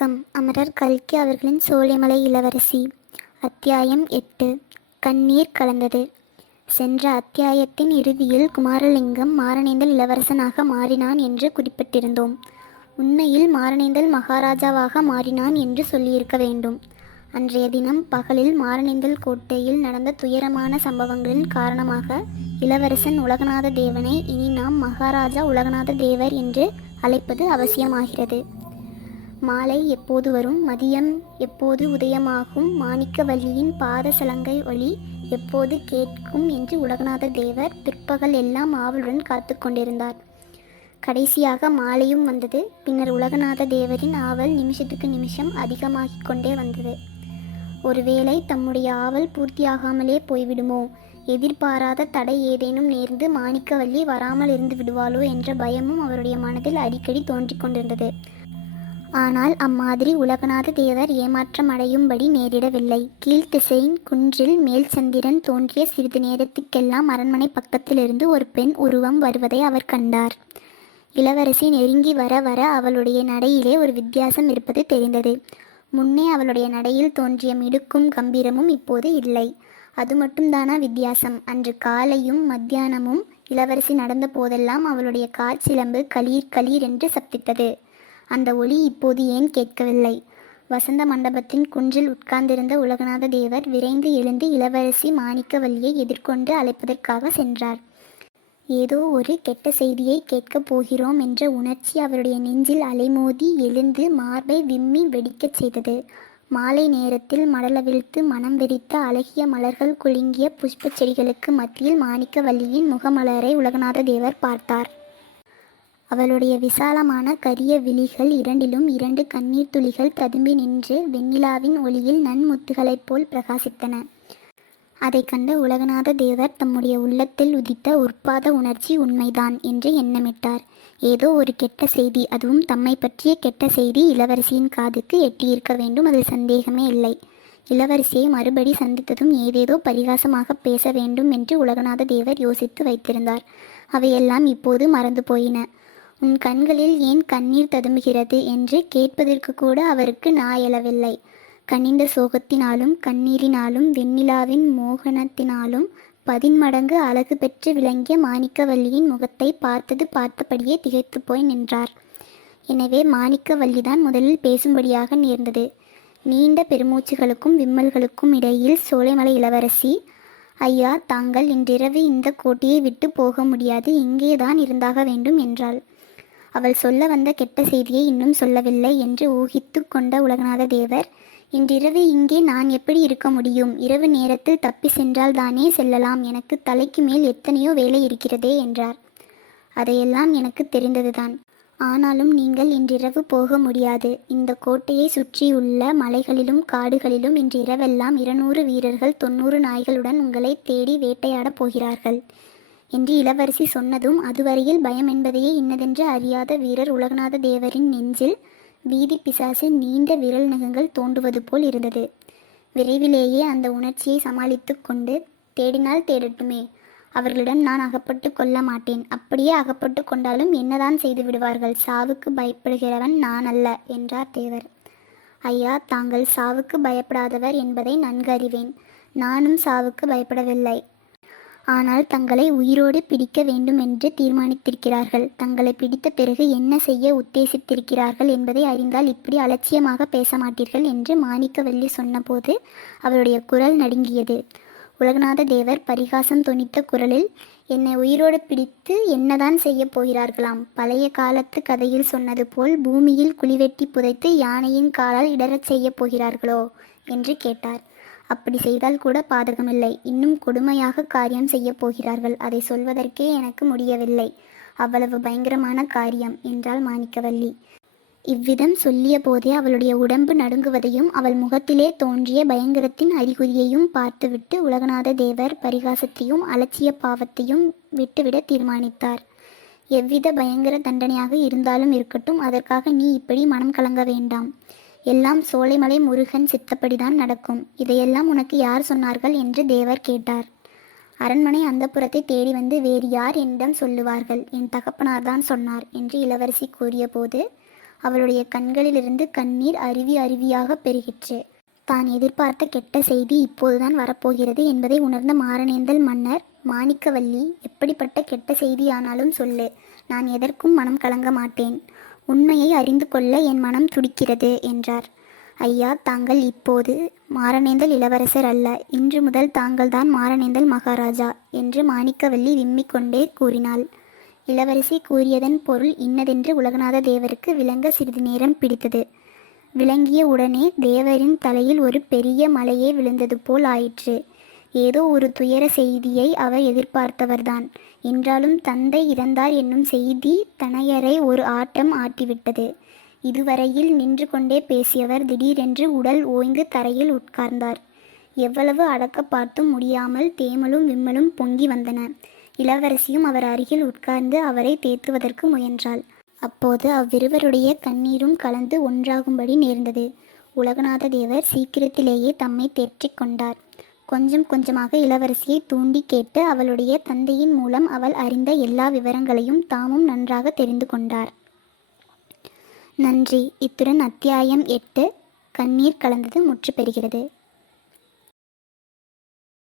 வணக்கம். அமரர் கல்கி அவர்களின் சோலைமலை இளவரசி. அத்தியாயம் எட்டு. கண்ணீர் கலந்தது. சென்ற அத்தியாயத்தின் இறுதியில் குமாரலிங்கம் மாரணேந்தல் இளவரசனாக மாறினான் என்று குறிப்பிட்டிருந்தோம். உண்மையில் மாரணேந்தல் மகாராஜாவாக மாறினான் என்று சொல்லியிருக்க வேண்டும். அன்றைய தினம் பகலில் மாரணேந்தல் கோட்டையில் நடந்த துயரமான சம்பவங்களின் காரணமாக இளவரசன் உலகநாத தேவனை இனி நாம் மகாராஜா உலகநாத தேவர் என்று அழைப்பது அவசியமாகிறது. மாலை எப்போது வரும்? மதியம் எப்போது உதயமாகும்? மாணிக்கவல்லியின் பாத சலங்கை ஒளி எப்போது கேட்கும் என்று உலகநாத தேவர் பிற்பகல் எல்லாம் ஆவலுடன் காத்து கொண்டிருந்தார். கடைசியாக மாலையும் வந்தது. பின்னர் உலகநாத தேவரின் ஆவல் நிமிஷத்துக்கு நிமிஷம் அதிகமாகிக் கொண்டே வந்தது. ஒருவேளை தம்முடைய ஆவல் பூர்த்தியாகாமலே போய்விடுமோ? எதிர்பாராத தடை ஏதேனும் நேர்ந்து மாணிக்கவல்லி வராமல் இருந்து விடுவாளோ என்ற பயமும் அவருடைய மனதில் அடிக்கடி தோன்றிக் கொண்டிருந்தது. ஆனால் அம்மாதிரி உலகநாத தேவர் ஏமாற்றம் அடையும்படி நேரிடவில்லை. கீழ்த்திசையின் குன்றில் மேல் சந்திரன் தோன்றிய சிறிது நேரத்துக்கெல்லாம் அரண்மனை பக்கத்திலிருந்து ஒரு பெண் உருவம் வருவதை அவர் கண்டார். இளவரசி நெருங்கி வர வர அவளுடைய நடையிலே ஒரு வித்தியாசம் இருப்பது தெரிந்தது. முன்னே அவளுடைய நடையில் தோன்றிய மிடுக்கும் கம்பீரமும் இப்போது இல்லை. அது மட்டும்தானா வித்தியாசம்? அன்று காலையும் மத்தியானமும் இளவரசி நடந்த போதெல்லாம் அவளுடைய காற்சிலம்பு களீர் களீர் என்று சப்தித்தது. அந்த ஒளி இப்போது ஏன் கேட்கவில்லை? வசந்த மண்டபத்தின் குன்றில் உட்கார்ந்திருந்த உலகநாத தேவர் விரைந்து எழுந்து இளவரசி மாணிக்கவல்லியை எதிர்கொண்டு அழைப்பதற்காக சென்றார். ஏதோ ஒரு கெட்ட செய்தியை கேட்கப் போகிறோம் என்ற உணர்ச்சி அவருடைய நெஞ்சில் அலைமோதி எழுந்து மார்பை விம்மி வெடிக்கச் செய்தது. மாலை நேரத்தில் மடலவிழ்த்து மனம் வெறித்த அழகிய மலர்கள் குலுங்கிய புஷ்பச் செடிகளுக்கு மத்தியில் மாணிக்கவல்லியின் முகமலரை உலகநாத தேவர் பார்த்தார். அவளுடைய விசாலமான கரிய விழிகள் இரண்டிலும் இரண்டு கண்ணீர் துளிகள் ததும்பி நின்று வெண்ணிலாவின் ஒளியில் நன்முத்துகளைப் போல் பிரகாசித்தன. அதை கண்ட உலகநாத தேவர் தம்முடைய உள்ளத்தில் உதித்த உற்பாத உணர்ச்சி உண்மைதான் என்று எண்ணமிட்டார். ஏதோ ஒரு கெட்ட செய்தி அதுவும் தம்மை பற்றிய கெட்ட செய்தி இளவரசியின் காதுக்கு எட்டியிருக்க வேண்டும் அதில் சந்தேகமே இல்லை. இளவரசியை மறுபடி சந்தித்ததும் ஏதேதோ பரிகாசமாக பேச வேண்டும் என்று உலகநாத தேவர் யோசித்து வைத்திருந்தார். அவையெல்லாம் இப்போது மறந்து போயின. உன் கண்களில் ஏன் கண்ணீர் ததும்புகிறது என்று கேட்பதற்கு கூட அவருக்கு நாயளவில்லை கனிந்த சோகத்தினாலும் கண்ணீரினாலும் வெண்ணிலாவின் மோகனத்தினாலும் பதின்மடங்கு அழகு பெற்று விளங்கிய மாணிக்கவல்லியின் முகத்தை பார்த்தது பார்த்தபடியே திகைத்து போய் நின்றார். எனவே மாணிக்கவல்லிதான் முதலில் பேசும்படியாக நேர்ந்தது. நீண்ட பெருமூச்சுகளுக்கும் விம்மல்களுக்கும் இடையில் சோலைமலை இளவரசி ஐயா தாங்கள் இன்றிரவு இந்த கோட்டையை விட்டு போக முடியாது. இங்கேதான் இருந்தாக வேண்டும் என்றாள். அவள் சொல்ல வந்த கெட்ட செய்தியை இன்னும் சொல்லவில்லை என்று ஊகித்து கொண்ட உலகநாத தேவர் இன்றிரவு இங்கே நான் எப்படி இருக்க முடியும்? இரவு நேரத்தில் தப்பி சென்றால் தானே செல்லலாம்? எனக்கு தலைக்கு மேல் எத்தனையோ வேலை இருக்கிறதே என்றார். அதையெல்லாம் எனக்கு தெரிந்ததுதான். ஆனாலும் நீங்கள் இன்றிரவு போக முடியாது. இந்த கோட்டையை சுற்றியுள்ள மலைகளிலும் காடுகளிலும் இன்று இரவெல்லாம் இருநூறு வீரர்கள் தொண்ணூறு நாய்களுடன் உங்களை தேடி வேட்டையாடப் போகிறார்கள். என்று இளவரசி சொன்னதும் அதுவரையில் பயம் என்பதையே இன்னதென்று அறியாத வீரர் உலகநாத தேவரின் நெஞ்சில் வீதி பிசாசு நீண்ட விரல் நகங்கள் தோண்டுவது போல் இருந்தது. விரைவிலேயே அந்த உணர்ச்சியை சமாளித்து கொண்டு தேடினால் தேடட்டுமே அவர்களிடம் நான் அகப்பட்டு கொள்ள மாட்டேன். அப்படியே அகப்பட்டு கொண்டாலும் என்னதான் செய்து விடுவார்கள்? சாவுக்கு பயப்படுகிறவன் நான் அல்ல என்றார் தேவர். ஐயா தாங்கள் சாவுக்கு பயப்படாதவர் என்பதை நன்கு அறிவேன். நானும் சாவுக்கு பயப்படவில்லை. ஆனால் தங்களை உயிரோடு பிடிக்க வேண்டும் என்று தீர்மானித்திருக்கிறார்கள். தங்களை பிடித்த பிறகு என்ன செய்ய உத்தேசித்திருக்கிறார்கள் என்பதை அறிந்தால் இப்படி அலட்சியமாக பேச மாட்டீர்கள் என்று மாணிக்கவல்லி சொன்னபோது அவருடைய குரல் நடுங்கியது. உலகநாத தேவர் பரிகாசம் துணித்த குரலில் என்னை உயிரோடு பிடித்து என்னதான் செய்ய போகிறார்களாம்? பழைய காலத்து கதையில் சொன்னது போல் பூமியில் குழிவெட்டி புதைத்து யானையின் காலால் இடறச் செய்ய போகிறார்களோ? என்று கேட்டார். அப்படி செய்தால் கூட பாதகமில்லை. இன்னும் கொடுமையாக காரியம் செய்யப் போகிறார்கள். அதை சொல்வதற்கே எனக்கு முடியவில்லை. அவ்வளவு பயங்கரமான காரியம் என்றாள் மாணிக்கவல்லி. இவ்விதம் சொல்லிய போதே அவளுடைய உடம்பு நடுங்குவதையும் அவள் முகத்திலே தோன்றிய பயங்கரத்தின் அறிகுறியையும் பார்த்துவிட்டு உலகநாத தேவர் பரிகாசத்தையும் அலட்சிய பாவத்தையும் விட்டுவிட தீர்மானித்தார். எவ்வித பயங்கர தண்டனையாக இருந்தாலும் இருக்கட்டும் அதற்காக நீ இப்படி மனம் கலங்க வேண்டாம். எல்லாம் சோலைமலை முருகன் சித்தப்படிதான் நடக்கும். இதையெல்லாம் உனக்கு யார் சொன்னார்கள்? என்று தேவர் கேட்டார். அரண்மனை அந்தப்புறத்தை தேடி வந்து வேறு யார் என்னிடம் சொல்லுவார்கள்? என் தகப்பனார் தான் சொன்னார் என்று இளவரசி கூறியபோது அவளுடைய கண்களிலிருந்து கண்ணீர் அருவி அருவியாக பெருகிற்று. தான் எதிர்பார்த்த கெட்ட செய்தி இப்போதுதான் வரப்போகிறது என்பதை உணர்ந்த மாரணேந்தல் மன்னர் மாணிக்கவல்லி எப்படிப்பட்ட கெட்ட செய்தியானாலும் சொல்லு. நான் எதற்கும் மனம் கலங்க மாட்டேன். உண்மையை அறிந்து கொள்ள என் மனம் துடிக்கிறது என்றார். ஐயா தாங்கள் இப்போது மாரணேந்தல் இளவரசர் அல்ல. இன்று முதல் தாங்கள்தான் மாரணேந்தல் மகாராஜா என்று மாணிக்கவல்லி விம்மிக் கொண்டே கூறினாள். இளவரசி கூறியதன் பொருள் இன்னதென்று உலகநாத தேவருக்கு விளங்க சிறிது நேரம் பிடித்தது. விளங்கிய உடனே தேவரின் தலையில் ஒரு பெரிய மலையே விழுந்தது போல் ஆயிற்று. ஏதோ ஒரு துயர செய்தியை அவர் எதிர்பார்த்தவர்தான். என்றாலும் தந்தை இறந்தார் என்னும் செய்தி தனையரை ஒரு ஆட்டம் ஆட்டிவிட்டது. இதுவரையில் நின்று கொண்டே பேசியவர் திடீரென்று உடல் ஓய்ந்து தரையில் உட்கார்ந்தார். எவ்வளவு அடக்க பார்த்தும் முடியாமல் தேமலும் விம்மலும் பொங்கி வந்தன. இளவரசியும் அவர் அருகில் உட்கார்ந்து அவரை தேத்துவதற்கு முயன்றாள். அப்போது அவ்விருவருடைய கண்ணீரும் கலந்து ஒன்றாகும்படி நேர்ந்தது. உலகநாத தேவர் சீக்கிரத்திலேயே தம்மை தேற்றிக் கொண்டார். கொஞ்சம் கொஞ்சமாக இளவரசியை தூண்டி கேட்டு அவளுடைய தந்தையின் மூலம் அவள் அறிந்த எல்லா விவரங்களையும் தாமும் நன்றாக தெரிந்து கொண்டார். நன்றி. இத்துடன் அத்தியாயம் எட்டு கண்ணீர் கலந்தது முற்று பெறுகிறது.